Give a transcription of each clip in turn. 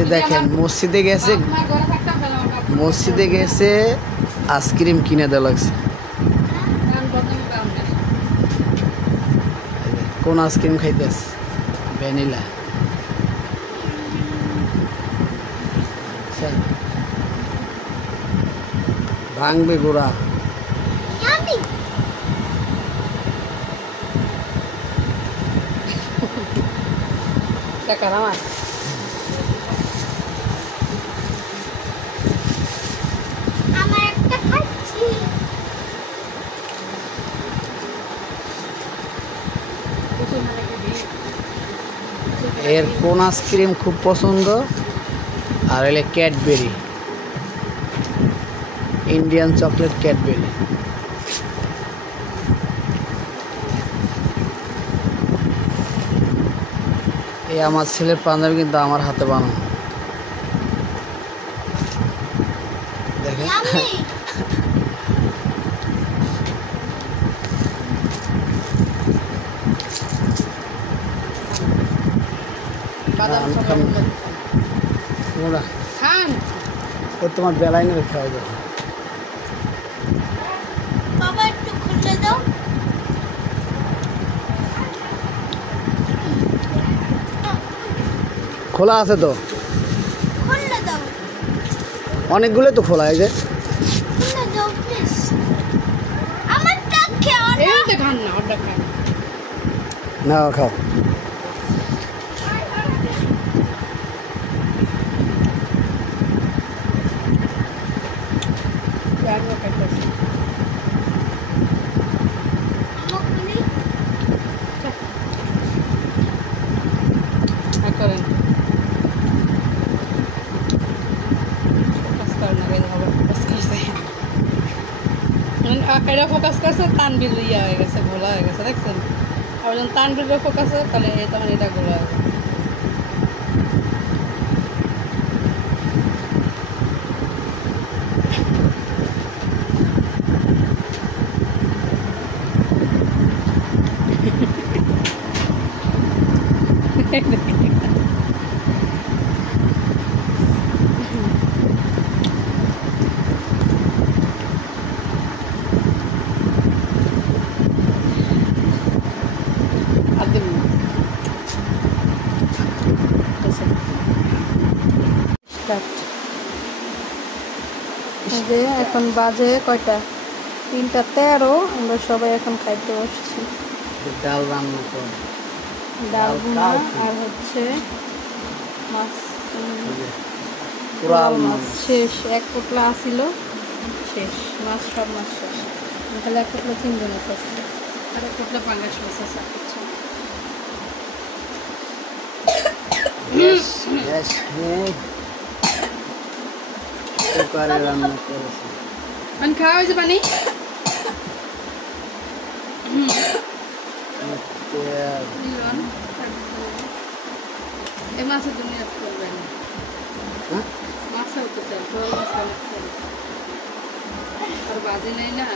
যে দেখেন মসজিদে গেছে আইসক্রিম কিনে দেওয়া লাগছে। কোন আইসক্রিম খাইতেছ? ভ্যানিলা। ভাঙবে গোড়া। এর কোন আইসক্রিম খুব পছন্দ? আর হলে ক্যাডবেরি, ইন্ডিয়ান চকলেট ক্যাডবেরি। এই আমার ছেলের পাঞ্জাবি কিন্তু আমার হাতে বানানো। দেখেন তোমার বেলায় নেবে খাওয়া যাবে। খোলা আছে তো, অনেকগুলো তো খোলা আছে। না খাও। এটা ফোকাস করছে, তানবির ইয়া হয়ে গেছে, গোলা হয়ে গেছে, দেখছেন? আর যখন তানবিরের ফোকাস হয় তাহলে তখন এটা গোলা হয়ে গেছে। এখন বাজে কয়টা? 3:13। আমরা সবাই এখন খাইতে বসছি। ডাল রান্না করে, ডাল ভুনা আর হচ্ছে মাছ, মাছ শেষ। এক পোটলা আসিল, শেষ মাছ, সব মাছ শেষ। তাহলে এক পোটলা চিংড়ি মাছ আছে আর এক পোটলা পাঙ্গাস মাছ আছে। খাওয়া হয়েছে পানি? এই মাছের দুনিয়া করবেন, মাছের তো চাই, বড় মাছ আর বাজে নেই না।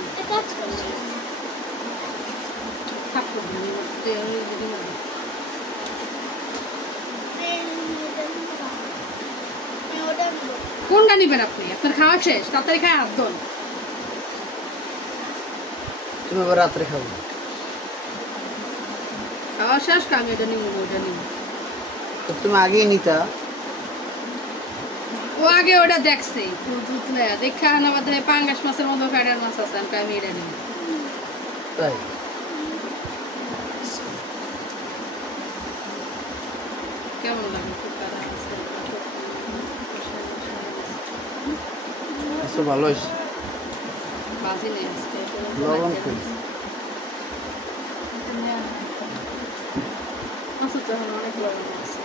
কোনটা নিবেন আপনি? আপনার খাওয়া শেষ, তাড়াতাড়ি খায় হাত ধোন। তুমি আবার রাত্রে খাবো? খাওয়া শেষ, আমি এটা নিব, ওটা নিব। তুমি আগেই নিতা। ও আগে ওটা দেখছে, দেখা আমাদের পাঙ্গাস মাছের মতো ফ্যাটার মাছ আছে, আমি এটা নিব। তাই কেমন লাগে? ভালো হয়েছে। বাজি নেই আজকে, লবণ অনেক লবণ আছে।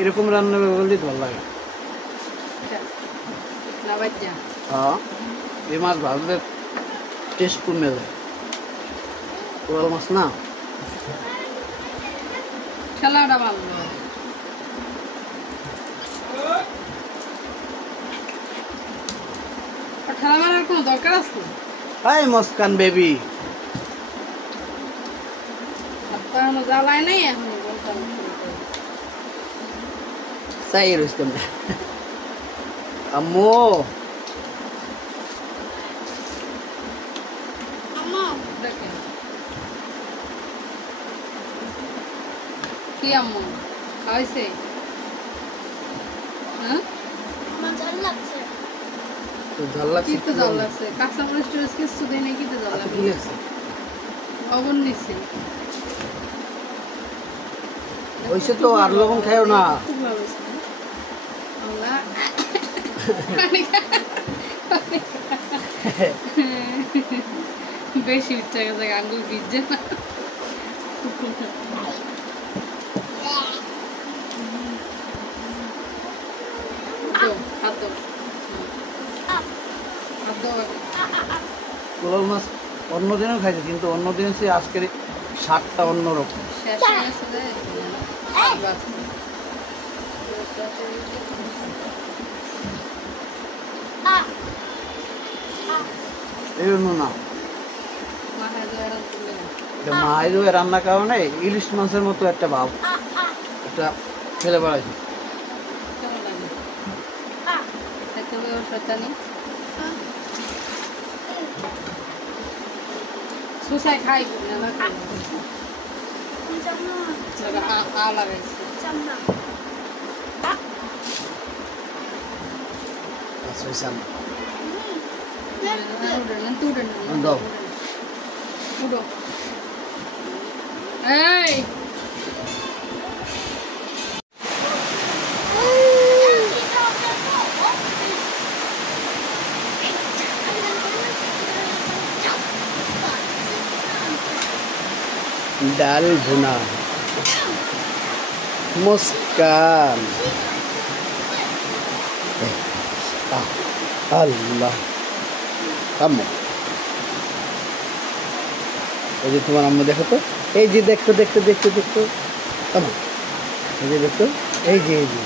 এরকম রান্না করলে ভালো লাগে। হ্যাঁ, এই মাছ ভাজলে টেস্ট কমে যায়। কোরাল মাছ না, খেলাটা ভালো। ঠেলা মারার কোনো দরকার আছে? হাই মুস্কান বেবি, এখনো জ্বালায় নাই, এখন বলতাম চাই রইতাম না আম্মু। দেখেন কি আম্মু খাওয়াইছে? হ্যাঁ তো ঝাল লাগছে, কি তো জল লাগছে? কাঁচামরিচ টরিচ কিছু দেয় নাই, কি তো জল কি লাগছে? লাগছে? লবণ নিচ্ছে। ওইসে তো আর লবণ খাইও না। খুব ভালো হয়েছে। আল্লাহ। বেশি ইচ্ছা গেছে, আঙ্গুল ভিজছে না। কোরাল মাছ অন্যদিনও খাইছে, কিন্তু অন্যদিন সে আজকের স্বাদটা অন্যরকম। শেষ হয়ে গেছে রে। বাচ্চা। এই জন্য না মাথায় তো এরকম তুলে না। মায়েরও রান্না কারণে ইলিশ মাছের মতো একটা ভাব, একটা ফেলে বেড়াইছে। কেমন লাগে? দেখতে হবে ওর শয়তানি। সুসাই খাই না না খাই আ লাগাইছে। আচ্ছা হইছে আম্মা। দাও। উঠো। এই ডাল ভুনা, মুস্কান, আল্লাহ আম্মু। এই যে তোমার আম্মু, দেখো তো, এই যে দেখো দেখো দেখো দেখো আম্মু, এই যে দেখো, এই যে এই যে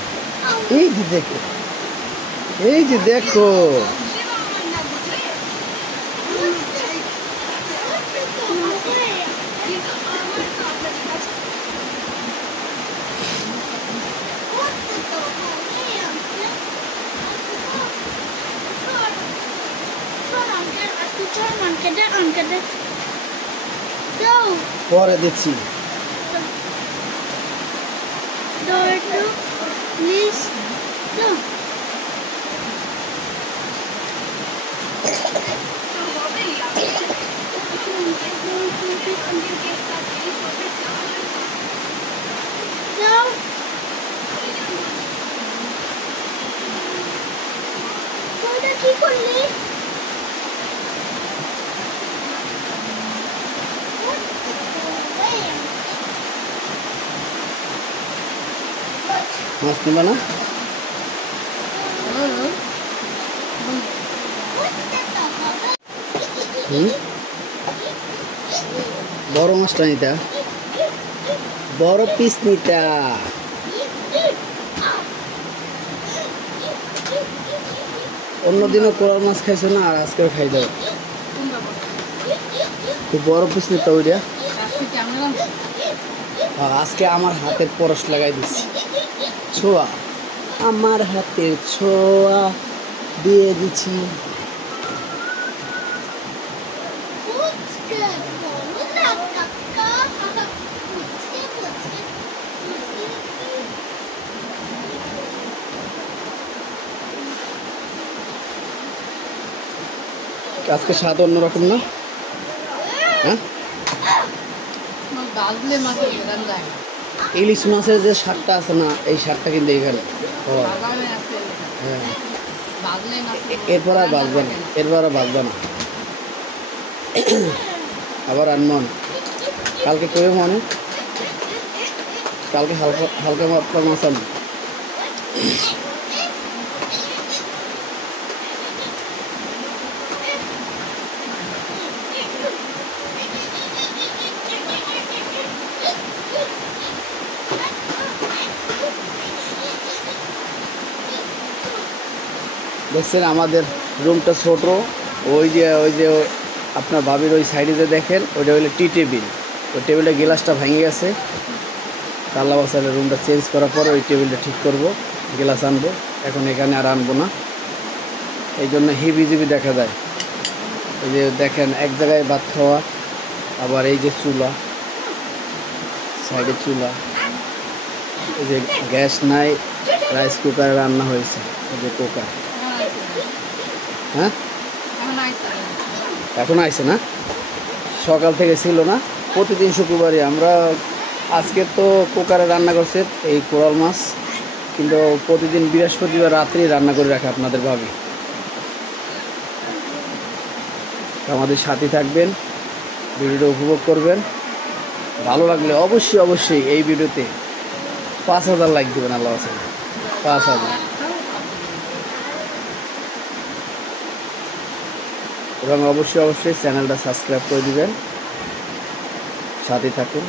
এই যে দেখো, এই যে দেখো। পরে দিচ্ছি। কি করলি? মাছ নেবা না? বড় মাছটা নিতা, বড় পিস নিতা। অন্যদিনও কোরাল মাছ খাইছো না, আর আজকেও খাই দাও। খুব বড় পিস নিতা ওইটা। আজকে আমার হাতের পরশ লাগাই দিচ্ছি, ছোঁয়া, আমার হাতের ছোঁয়া দিয়ে দিচ্ছি। আজকে স্বাদ অন্যরকম না? হ্যাঁ, ইলিশ মাছের যে স্বাদটা আছে না, এই স্বাদটা কিন্তু এখানে। হ্যাঁ, এরপর আর বাঁচবে না, এরপর আর বাঁচবে না। আবার আনবো না, কালকে করে মনে, কালকে হালকা হালকা মাত্রা মাছ আনবো। দেখছেন আমাদের রুমটা ছোট, ওই যে আপনার ভাবির ওই সাইডে যে দেখেন, ওইটা হলো টি টেবিল, তো টেবিলের গ্লাসটা ভেঙে গেছে, আল্লাহ বাসালের রুমটা চেঞ্জ করার পর ওই টেবিলটা ঠিক করব, গ্লাস আনবো। এখন এখানে আর আনবো না, এই জন্য হেভি জিবি দেখা যায়। এই যে দেখেন এক জায়গায় ভাত খাওয়া, আবার এই যে চুলা, সাইডে চুলা, এই যে গ্যাস নাই, রাইস কুকারে রান্না হয়েছে, এই যে কুকার। হ্যাঁ এখন আইছে না, সকাল থেকে ছিল না। প্রতিদিন শুক্রবারই আমরা, আজকে তো কুকারে রান্না করছে এই কোরাল মাছ, কিন্তু প্রতিদিন বৃহস্পতিবার রাত্রি রান্না করে রাখে আপনাদের ভাবি। আমাদের সাথে থাকবেন, ভিডিওটা উপভোগ করবেন। ভালো লাগলে অবশ্যই অবশ্যই এই ভিডিওতে 5,000 লাইক দেবেন, আল্লাহ আছে 5,000, এবং অবশ্যই অবশ্যই চ্যানেলটা সাবস্ক্রাইব করে দিবেন, সাথে থাকুন।